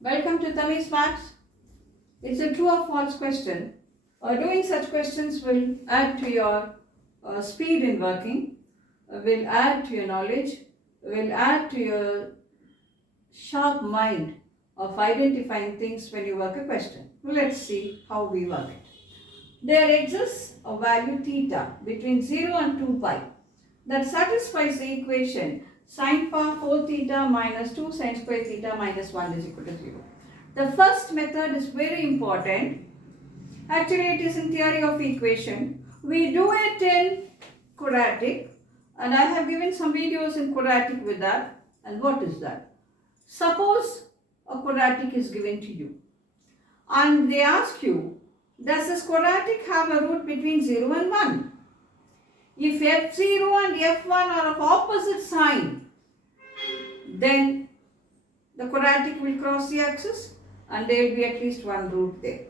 Welcome to Tammy's Maths. It's a true or false question. Doing such questions will add to your speed in working, will add to your knowledge, will add to your sharp mind of identifying things when you work a question. Well, let's see how we work it. There exists a value theta between 0 and 2 pi that satisfies the equation sine power 4 theta minus 2 sine square theta minus 1 is equal to 0. The first method is very important. Actually, it is in theory of equation. We do it in quadratic, and I have given some videos in quadratic with that. And what is that? Suppose a quadratic is given to you and they ask you, does this quadratic have a root between 0 and 1? If f0 and f1 are of opposite sign, then the quadratic will cross the axis and there will be at least one root there.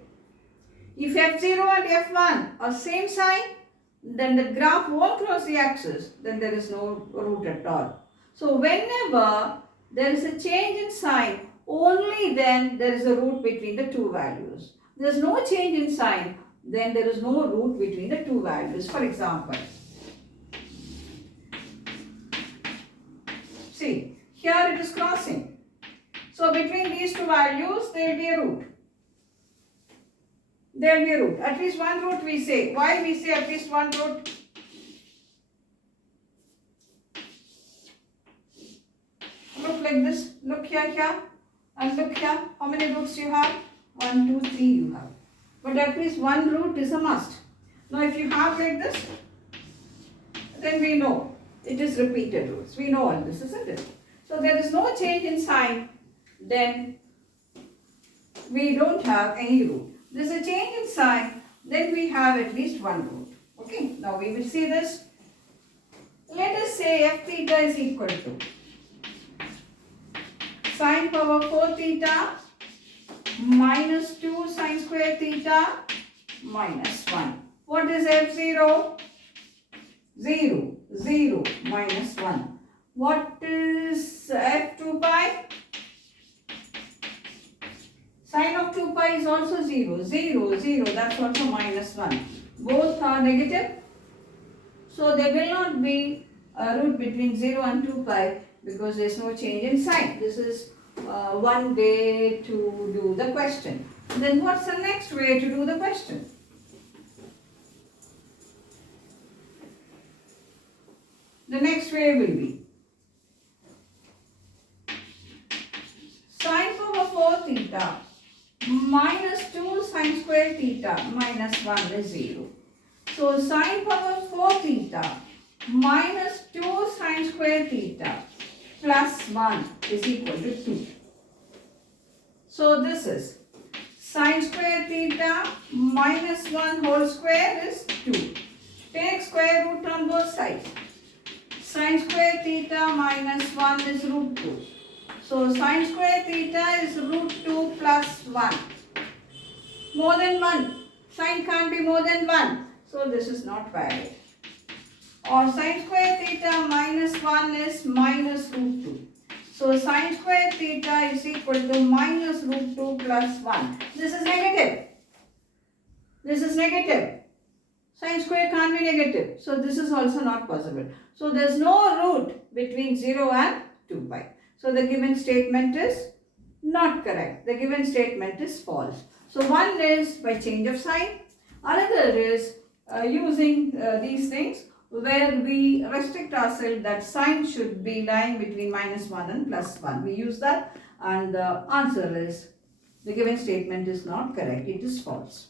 If f0 and f1 are same sign, then the graph won't cross the axis, then there is no root at all. So whenever there is a change in sign, only then there is a root between the two values. There is no change in sign, then there is no root between the two values. For example, see, here it is crossing. So between these two values, there will be a root. There will be a root. At least one root we say. Why we say at least one root? Look like this. Look here, and look here. How many roots you have? 1, 2, 3 you have. But at least one root is a must. Now if you have like this, then we know it is repeated roots. We know all this, isn't it? So there is no change in sign, then we don't have any root. There is a change in sign, then we have at least one root. Okay, now we will see this. Let us say f theta is equal to sine power 4 theta minus 2 sine square theta minus 1. What is f0? 0, 0 minus 1. What is f2 pi? Sine of 2 pi is also 0, 0, 0, that's also minus 1. Both are negative. So there will not be a root between 0 and 2 pi because there is no change in sign. This is one way to do the question. Then what's the next way to do the question? The next way will be sine power 4 theta minus 2 sine square theta minus 1 is 0. So sine power 4 theta minus 2 sine square theta plus 1 is equal to 2. So this is sine square theta minus 1 whole square is 2. Take square root on both sides. Sine square theta minus 1 is root 2. So sine square theta is root 2 plus 1. More than 1. Sine can't be more than 1. So this is not valid. Or sine square theta minus 1 is minus root 2. So sine square theta is equal to minus root 2 plus 1. This is negative. This is negative. Sine square can't be negative. So this is also not possible. So there is no root between 0 and 2 pi. So the given statement is not correct. The given statement is false. So one is by change of sign. Another is using these things where we restrict ourselves that sign should be lying between minus 1 and plus 1. We use that and the answer is the given statement is not correct. It is false.